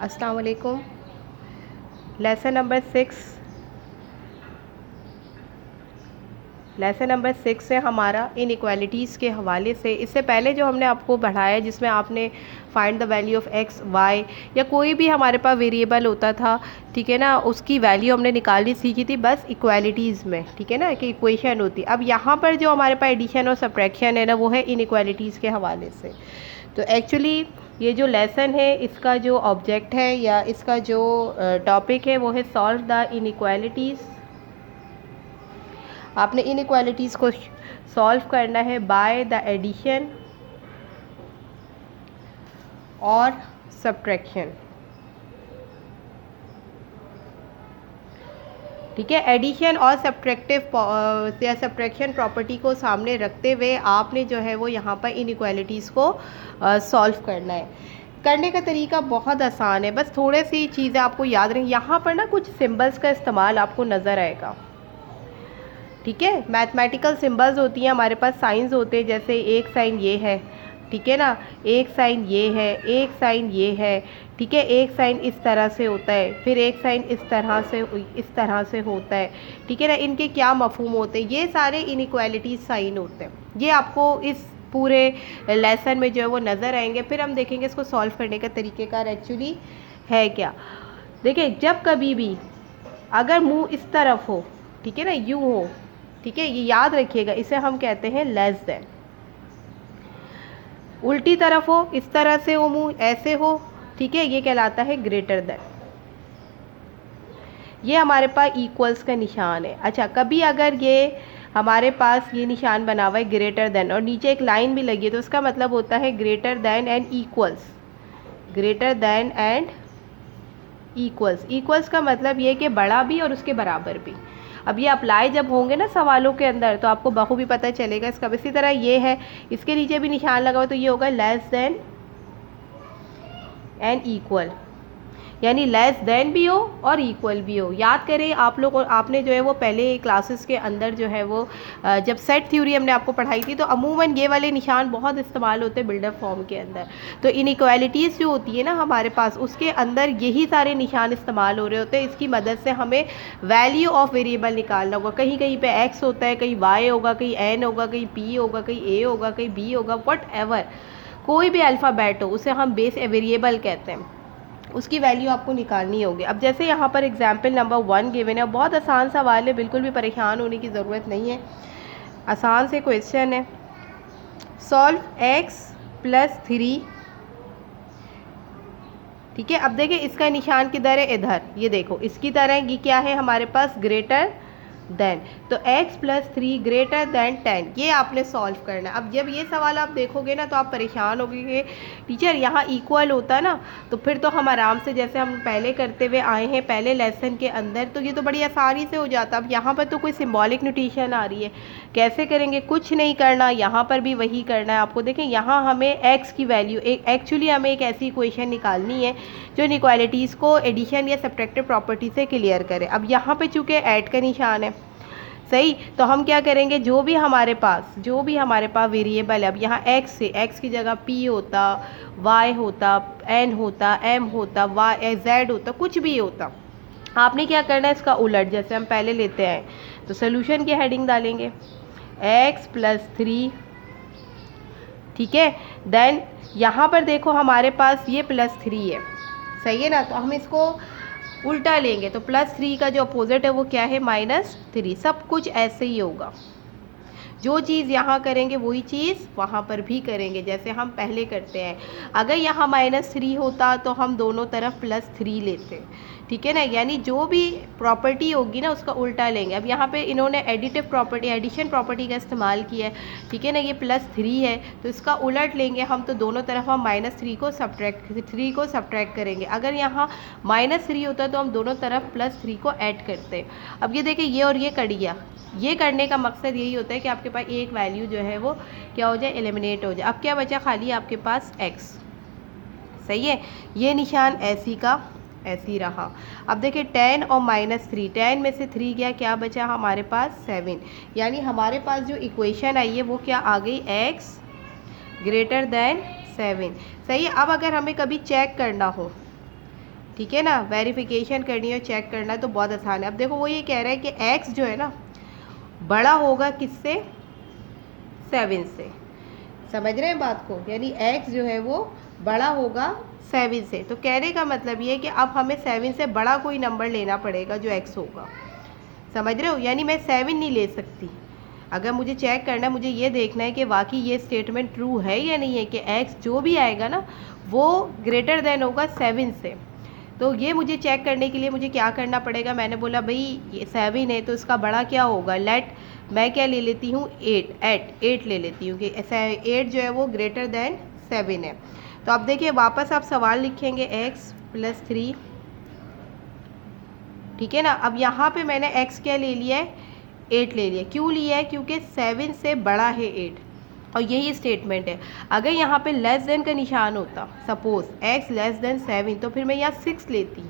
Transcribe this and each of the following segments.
अस्सलाम वालेकुम। Lesson number six है हमारा इनइक्वालिटीज़ के हवाले से। इससे पहले जो हमने आपको पढ़ाया जिसमें आपने find the value of x y या कोई भी हमारे पास वेरिएबल होता था, ठीक है ना, उसकी वैल्यू हमने निकालनी सीखी थी बस इक्वालिटीज़ में, ठीक है ना, कि इक्वेशन होती। अब यहाँ पर जो हमारे पास एडिशन और सब्ट्रैक्शन है ना, वो है इनइक्वालिटीज़ के हवाले से। तो एक्चुअली ये जो लेसन है इसका जो ऑब्जेक्ट है या इसका जो टॉपिक है वो है सॉल्व द इनइक्वालिटीज़। आपने इनइक्वालिटीज़ को सॉल्व करना है बाय द एडिशन और सब्ट्रैक्शन, ठीक है। एडिशन और सब्ट्रैक्टिव या सब्ट्रैक्शन प्रॉपर्टी को सामने रखते हुए आपने जो है वो यहाँ पर इनइक्वालिटीज़ को सॉल्व करना है। करने का तरीका बहुत आसान है, बस थोड़ी सी चीज़ें आपको याद रखें। यहाँ पर ना कुछ सिंबल्स का इस्तेमाल आपको नज़र आएगा, ठीक है। मैथमेटिकल सिंबल्स होती हैं हमारे पास, साइंस होते हैं, जैसे एक साइन ये है, ठीक है ना, एक साइन ये है, एक साइन ये है, ठीक है। एक साइन इस तरह से होता है, फिर एक साइन इस तरह से होता है, ठीक है ना। इनके क्या मफहूम होते हैं, ये सारे इनइक्वालिटीज साइन होते हैं। ये आपको इस पूरे लेसन में जो है वो नज़र आएंगे। फिर हम देखेंगे इसको सॉल्व करने का तरीक़ेकार एक्चुअली है क्या। देखिए, जब कभी भी अगर मुंह इस तरफ हो, ठीक है ना, यूँ हो, ठीक है, ये याद रखिएगा, इसे हम कहते हैं लेस देन। उल्टी तरफ हो, इस तरह से हो, मुंह ऐसे हो, ठीक है, ये कहलाता है ग्रेटर देन। ये हमारे पास इक्वल्स का निशान है। अच्छा, कभी अगर ये हमारे पास ये निशान बना हुआ है ग्रेटर देन और नीचे एक लाइन भी लगी है, तो उसका मतलब होता है greater than and equals. Greater than and equals, equals का मतलब ये कि बड़ा भी और उसके बराबर भी। अब ये अप्लाई जब होंगे ना सवालों के अंदर तो आपको बखूबी पता चलेगा इसका। इसी तरह ये है, इसके नीचे भी निशान लगा हुआ, तो ये होगा लेस देन एंड इक्वल, यानी लेस देन भी हो और इक्वल भी हो। याद करें आप लोग, आपने जो है वो पहले क्लासेस के अंदर जो है वो जब सेट थ्योरी हमने आपको पढ़ाई थी तो अमूमन ये वाले निशान बहुत इस्तेमाल होते हैं बिल्डअप फॉर्म के अंदर। तो इनइक्वालिटीज़ जो होती है ना हमारे पास, उसके अंदर यही सारे निशान इस्तेमाल हो रहे होते हैं। इसकी मदद से हमें वैल्यू ऑफ वेरिएबल निकालना होगा। कहीं कहीं पे एक्स होता है, कहीं वाई होगा, कहीं एन होगा, कहीं पी होगा, कहीं ए होगा, कहीं बी होगा, वट एवर, कोई भी अल्फ़ाबेट हो उसे हम बेस वेरिएबल कहते हैं, उसकी वैल्यू आपको निकालनी होगी। अब जैसे यहाँ पर एग्जाम्पल नंबर 1 गिवन है, बहुत आसान सवाल है, बिल्कुल भी परेशान होने की ज़रूरत नहीं है, आसान से क्वेश्चन है। सॉल्व x + 3, ठीक है। अब देखिए इसका निशान किधर है, इधर, ये देखो इसकी तरह, ये क्या है हमारे पास ग्रेटर देन, तो x + 3 ग्रेटर देन 10, ये आपने सॉल्व करना है। अब जब ये सवाल आप देखोगे ना तो आप परेशान होगे कि टीचर यहाँ इक्वल होता है ना, तो फिर तो हम आराम से जैसे हम पहले करते हुए आए हैं पहले लेसन के अंदर, तो ये तो बड़ी आसानी से हो जाता। अब यहाँ पर तो कोई सिंबॉलिक नोटेशन आ रही है, कैसे करेंगे, कुछ नहीं करना, यहाँ पर भी वही करना है आपको। देखें यहाँ हमें x की वैल्यू, एक्चुअली हमें एक ऐसी इक्वेशन निकालनी है जो इनइक्वालिटीज़ को एडिशन या सब्ट्रैक्टिव प्रॉपर्टी से क्लियर करे। अब यहाँ पे चूँकि ऐड का निशान है, सही, तो हम क्या करेंगे, जो भी हमारे पास वेरिएबल है, अब यहाँ x से, x की जगह p होता, y होता, n होता, m होता, y z होता, कुछ भी होता, आपने क्या करना है इसका उलट, जैसे हम पहले लेते हैं तो सोल्यूशन की हेडिंग डालेंगे x + 3, ठीक है। देन यहाँ पर देखो हमारे पास ये +3 है, सही है ना, तो हम इसको उल्टा लेंगे तो +3 का जो अपोजिट है वो क्या है, -3। सब कुछ ऐसे ही होगा, जो चीज़ यहाँ करेंगे वही चीज़ वहाँ पर भी करेंगे, जैसे हम पहले करते हैं। अगर यहाँ -3 होता तो हम दोनों तरफ +3 लेते, ठीक है ना, यानी जो भी प्रॉपर्टी होगी ना उसका उल्टा लेंगे। अब यहाँ पे इन्होंने एडिटिव प्रॉपर्टी, एडिशन प्रॉपर्टी का इस्तेमाल किया है, ठीक है ना, ये +3 है तो इसका उलट लेंगे हम, तो दोनों तरफ हम -3 को सब्ट्रैक्ट करेंगे। अगर यहाँ -3 होता तो हम दोनों तरफ +3 को ऐड करते। अब ये देखिए ये और ये कट गया, ये करने का मकसद यही होता है कि आपके पास एक वैल्यू जो है वो क्या हो जाए, एलिमिनेट हो जाए। अब क्या बचा, खाली आपके पास x, सही है, ये निशान ऐसी का ऐसी रहा। अब देखिए 10 और -3, 10 में से 3 गया, क्या बचा हमारे पास 7, यानी हमारे पास जो इक्वेशन आई है वो क्या आ गई, x > 7, सही है। अब अगर हमें कभी चेक करना हो ठीक है ना, वेरिफिकेशन करनी है, चेक करना है तो बहुत आसान है। अब देखो वो ये कह रहा है कि x जो है ना बड़ा होगा किससे, 7 से। समझ रहे हैं बात को, यानी x जो है वो बड़ा होगा 7 से। तो कहने का मतलब ये है कि अब हमें 7 से बड़ा कोई नंबर लेना पड़ेगा जो x होगा। समझ रहे हो, यानी मैं 7 नहीं ले सकती। अगर मुझे चेक करना है, मुझे ये देखना है कि वाकई ये स्टेटमेंट ट्रू है या नहीं है कि x जो भी आएगा ना वो ग्रेटर देन होगा 7 से। तो ये मुझे चेक करने के लिए मुझे क्या करना पड़ेगा, मैंने बोला भाई ये 7 है तो इसका बड़ा क्या होगा, लेट मैं क्या ले लेती हूँ 8 ले लेती हूँ कि 8 जो है वो ग्रेटर देन 7 है। तो अब देखिए वापस आप सवाल लिखेंगे x + 3, ठीक है ना। अब यहाँ पे मैंने x क्या ले लिया है, 8 ले लिया। क्यों लिया है, क्योंकि 7 से बड़ा है 8 और यही स्टेटमेंट है। अगर यहाँ पे लेस देन का निशान होता, सपोज x < 7, तो फिर मैं यहाँ 6 लेती।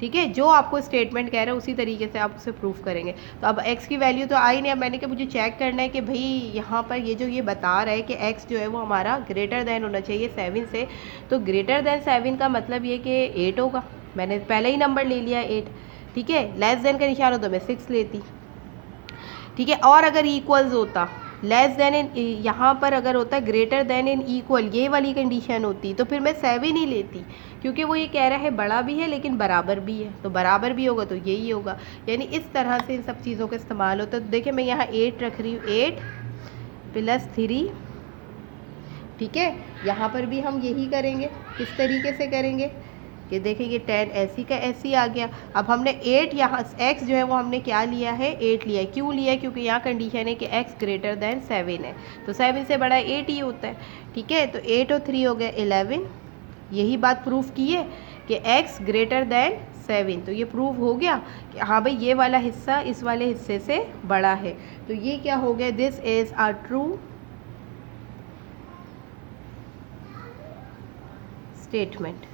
ठीक है, जो आपको स्टेटमेंट कह रहा है उसी तरीके से आप उसे प्रूफ करेंगे। तो अब x की वैल्यू तो आई नहीं, अब मैंने कहा मुझे चेक करना है कि भाई यहाँ पर ये जो ये बता रहा है कि x जो है वो हमारा ग्रेटर देन होना चाहिए 7 से। तो ग्रेटर देन 7 का मतलब ये कि 8 होगा। मैंने पहले ही नंबर ले लिया 8। ठीक है, लेस देन का निशान हो तो मैं 6 लेती। ठीक है, और अगर इक्वल्स होता, लेस देन इन, यहाँ पर अगर होता ग्रेटर देन इन इक्वल, ये वाली कंडीशन होती तो फिर मैं 7 ही लेती, क्योंकि वो ये कह रहा है बड़ा भी है लेकिन बराबर भी है, तो बराबर भी होगा तो यही होगा। यानी इस तरह से इन सब चीज़ों का इस्तेमाल होता है। तो देखिए मैं यहाँ 8 रख रही हूँ, 8 + 3। ठीक है, यहाँ पर भी हम यही करेंगे। किस तरीके से करेंगे कि देखिए ये 10 ऐसी का ऐसी आ गया। अब हमने 8 यहाँ x जो है वो हमने क्या लिया है, 8 लिया है। क्यों लिया है, क्योंकि यहाँ कंडीशन है कि x ग्रेटर देन 7 है, तो 7 से बड़ा 8 ही होता है। ठीक है, तो 8 और 3 हो गए 11। यही बात प्रूफ की है कि x ग्रेटर देन 7, तो ये प्रूव हो गया कि हाँ भाई ये वाला हिस्सा इस वाले हिस्से से बड़ा है। तो ये क्या हो गया, this is a true statement.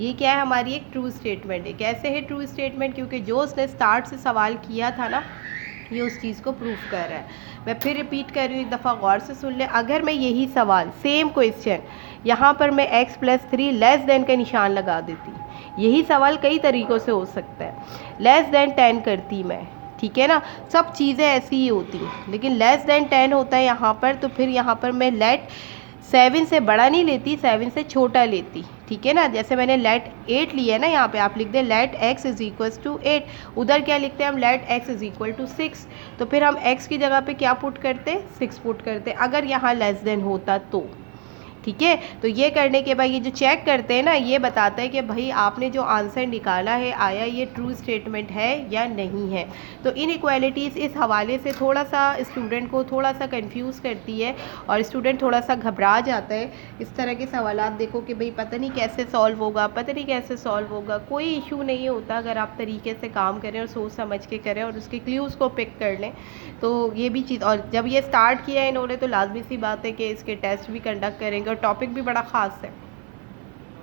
ये क्या है, हमारी एक ट्रू स्टेटमेंट है। कैसे है ट्रू स्टेटमेंट, क्योंकि जो उसने स्टार्ट से सवाल किया था ना ये उस चीज़ को प्रूफ कर रहा है। मैं फिर रिपीट कर रही हूँ, एक दफ़ा गौर से सुन ले। अगर मैं यही सवाल सेम क्वेश्चन यहाँ पर मैं x + 3 लेस देन का निशान लगा देती, यही सवाल कई तरीक़ों से हो सकता है। लेस देन 10 करती मैं, ठीक है ना, सब चीज़ें ऐसी ही होती हैं, लेकिन लेस देन 10 होता है यहाँ पर, तो फिर यहाँ पर मैं लेट 7 से बड़ा नहीं लेती, 7 से छोटा लेती। ठीक है ना, जैसे मैंने लेट 8 लिया है ना, यहाँ पे आप लिख दें लेट x = 8। उधर क्या लिखते हैं हम, लेट x = 6। तो फिर हम x की जगह पे क्या पुट करते, 6 पुट करते, अगर यहाँ लेस देन होता तो। ठीक है, तो ये करने के बाद ये जो चेक करते हैं ना, ये बताता है कि भाई आपने जो आंसर निकाला है आया ये ट्रू स्टेटमेंट है या नहीं है। तो इनइक्वालिटीज़ इस हवाले से थोड़ा सा स्टूडेंट को थोड़ा सा कंफ्यूज करती है और स्टूडेंट थोड़ा सा घबरा जाता है। इस तरह के सवालात देखो कि भाई पता नहीं कैसे सॉल्व होगा, पता नहीं कैसे सॉल्व होगा। कोई इशू नहीं होता अगर आप तरीके से काम करें और सोच समझ के करें और उसके क्ल्यूज़ को पिक कर लें। तो ये भी चीज़, और जब ये स्टार्ट किया है इन्होंने तो लाजमी सी बात है कि इसके टेस्ट भी कंडक्ट करेंगे और टॉपिक भी बड़ा ख़ास है।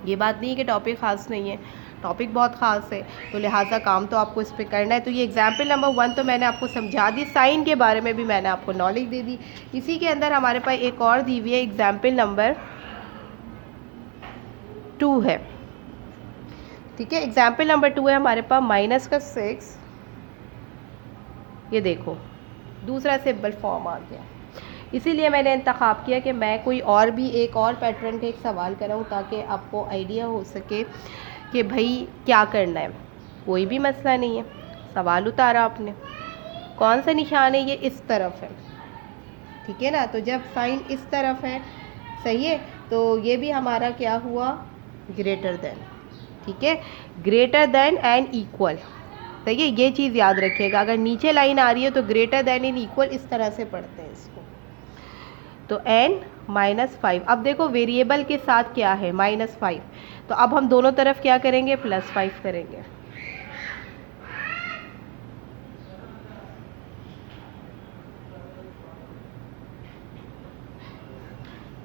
ये बात नहीं है कि टॉपिक ख़ास नहीं है, टॉपिक बहुत ख़ास है, तो लिहाजा काम तो आपको इस पर करना है। तो ये एग्जाम्पल नंबर 1 तो मैंने आपको समझा दी, साइन के बारे में भी मैंने आपको नॉलेज दे दी। इसी के अंदर हमारे पास एक और दी हुई है, एग्जाम्पल नंबर 2 है। ठीक है, एग्जाम्पल नंबर 2 है हमारे पास -6। ये देखो दूसरा सिंपल फॉर्म आ गया, इसीलिए मैंने इंतखाब किया कि मैं कोई और भी एक और पैटर्न का एक सवाल कराऊँ ताकि आपको आइडिया हो सके कि भाई क्या करना है। कोई भी मसला नहीं है, सवाल उतारा आपने, कौन सा निशान है, ये इस तरफ है। ठीक है ना, तो जब साइन इस तरफ है, सही है, तो ये भी हमारा क्या हुआ, ग्रेटर देन। ठीक है, ग्रेटर देन एंड इक्वल। सही है, ये चीज़ याद रखिएगा। अगर नीचे लाइन आ रही है तो ग्रेटर देन इन इक्वल इस तरह से पढ़ते हैं इसको। तो n -5। अब देखो वेरिएबल के साथ क्या है, -5, तो अब हम दोनों तरफ क्या करेंगे, +5 करेंगे।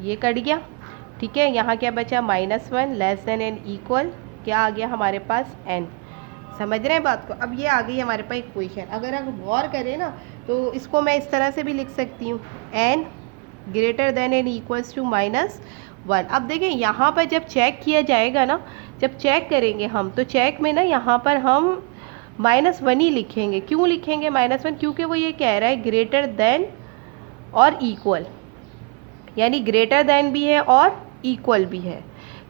ये कट गया। ठीक है, यहाँ क्या बचा, -1 लेस देन एन इक्वल क्या आ गया हमारे पास, n। समझ रहे हैं बात को। अब ये आ गई हमारे पास इक्वेशन। अगर आप गौर करें ना तो इसको मैं इस तरह से भी लिख सकती हूँ, n greater than n equals to 1। अब देखें यहाँ पर जब चेक किया जाएगा ना, जब चेक करेंगे हम, तो चेक में ना यहाँ पर हम -1 ही लिखेंगे। क्यों लिखेंगे -1? क्योंकि वो ये कह रहा है ग्रेटर देन और इक्वल, यानी ग्रेटर देन भी है और इक्वल भी है।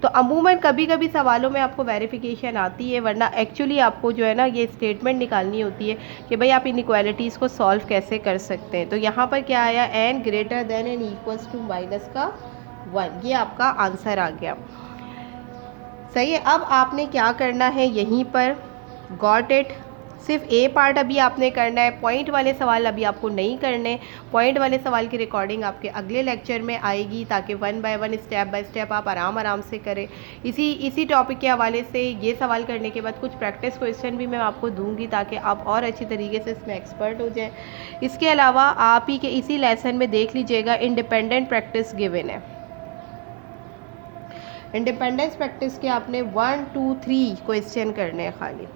तो अमूमन कभी कभी सवालों में आपको वेरिफिकेशन आती है, वरना एक्चुअली आपको जो है ना ये स्टेटमेंट निकालनी होती है कि भाई आप इनइक्वालिटीज़ को सॉल्व कैसे कर सकते हैं। तो यहाँ पर क्या आया, n greater than and equals to -1, ये आपका आंसर आ गया। सही है। अब आपने क्या करना है यहीं पर, गॉट इट, सिर्फ ए पार्ट अभी आपने करना है, पॉइंट वाले सवाल अभी आपको नहीं करने। पॉइंट वाले सवाल की रिकॉर्डिंग आपके अगले लेक्चर में आएगी, ताकि 1 बाय 1 स्टेप बाय स्टेप आप आराम से करें। इसी टॉपिक के हवाले से ये सवाल करने के बाद कुछ प्रैक्टिस क्वेश्चन भी मैं आपको दूंगी, ताकि आप और अच्छी तरीके से इसमें एक्सपर्ट हो जाएं। इसके अलावा आप ही के इसी लेसन में देख लीजिएगा इंडिपेंडेंट प्रैक्टिस गिवन है। इंडिपेंडेंस प्रैक्टिस के आपने 1, 2, 3 क्वेश्चन करने हैं खाली।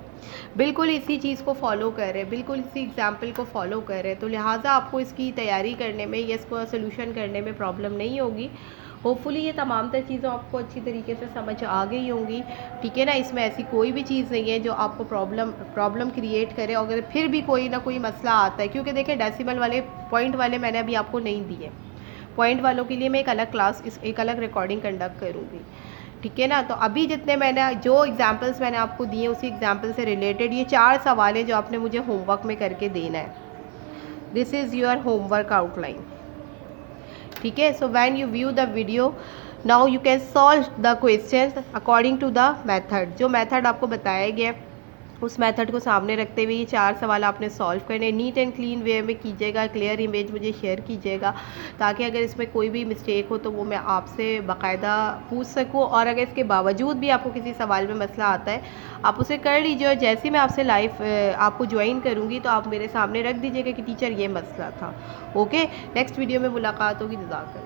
बिल्कुल इसी चीज़ को फॉलो कर रहे हैं, बिल्कुल इसी एग्जाम्पल को फॉलो कर रहे हैं, तो लिहाजा आपको इसकी तैयारी करने में या इसको सोल्यूशन करने में प्रॉब्लम नहीं होगी। होपफुली ये तमाम तर चीज़ें आपको अच्छी तरीके से समझ आ गई होंगी, ठीक है ना। इसमें ऐसी कोई भी चीज़ नहीं है जो आपको प्रॉब्लम क्रिएट करे। अगर फिर भी कोई ना कोई मसला आता है, क्योंकि देखिए डेसिमल वाले, पॉइंट वाले मैंने अभी आपको नहीं दिए, पॉइंट वालों के लिए मैं एक अलग क्लास, एक अलग रिकॉर्डिंग कंडक्ट करूँगी, ठीक है ना। तो अभी जितने मैंने जो एग्जांपल्स मैंने आपको दिए, उसी एग्जांपल से रिलेटेड ये 4 सवाल है जो आपने मुझे होमवर्क में करके देना है। This is your homework outline, ठीक है। So when you view the video, now you can solve the questions according to the method. जो मेथड आपको बताया गया उस मेथड को सामने रखते हुए ये 4 सवाल आपने सॉल्व करने। नीट एंड क्लीन वे में कीजिएगा, क्लियर इमेज मुझे शेयर कीजिएगा, ताकि अगर इसमें कोई भी मिस्टेक हो तो वो मैं आपसे बाकायदा पूछ सकूं। और अगर इसके बावजूद भी आपको किसी सवाल में मसला आता है, आप उसे कर लीजिए, और जैसे ही मैं आपसे लाइव आपको ज्वाइन करूँगी तो आप मेरे सामने रख दीजिएगा कि टीचर ये मसला था। ओके, नेक्स्ट वीडियो में मुलाकात होगी। जज़ाकल्लाह।